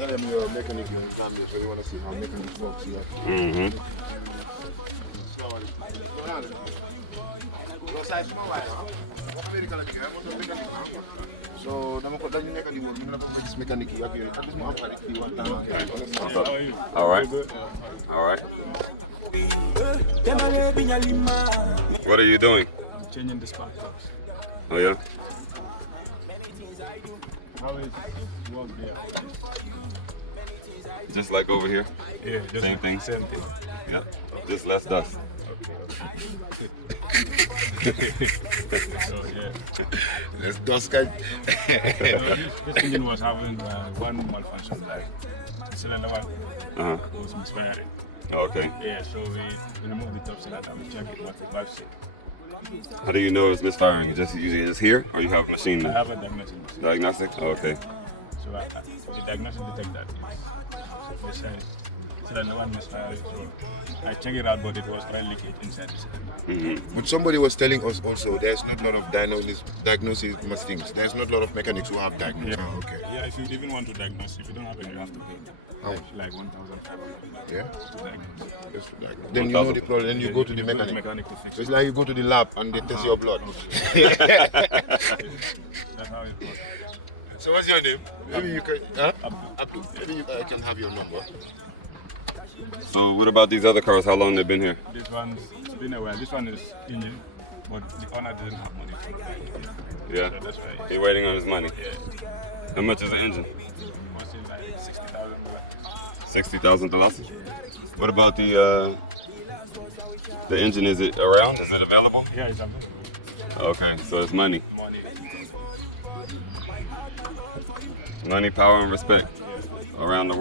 tell them you're a mechanic in Gambia, so you want to see how mechanics works here. So, I'm going to mechanic here. All right. All right. What are you doing? I'm changing the spark plugs. Oh yeah. How is work there? Just like over here. Yeah, just Same thing. Same thing. Yeah. Just less dust. So yeah. Let's dust guy. This engine was having one malfunction, like cylinder one was misfiring. Okay. Yeah, so we removed the top cylinder and we checked it what the valve said. How do you know it's misfiring? You just here, or you have a machine? I have a diagnosis. Diagnostics. Oh, okay. So the diagnosis detect that it's cylinder one misfiring. So I checked it out, but it was oil leakage inside the cylinder. But somebody was telling us also there's not a lot of diagnosis things. There's not a lot of mechanics who have diagnosis. Yeah. Oh, okay. Yeah, if you even want to diagnose, if you don't have it, you have to pay. How? Like 1,500. Yeah. To diagnose. Just to diagnose. Then you know the problem. Then you go to the Go to mechanic. to fix So it. it's like you go to the lab and they test your blood. That's how it works. So what's your name? Maybe you can. Huh? Abdul. Maybe I can have your number. So what about these other cars? How long they've been here? This one's been a while. This one is engine, but the owner didn't have money. Yeah. So that's why. He waiting on his money. Yeah. How much is the engine? Was it like 60,000? $60,000. What about the engine? Is it around? Is it available? Yeah, it's available. Okay, so it's money. Money. Money, power, and respect around the world.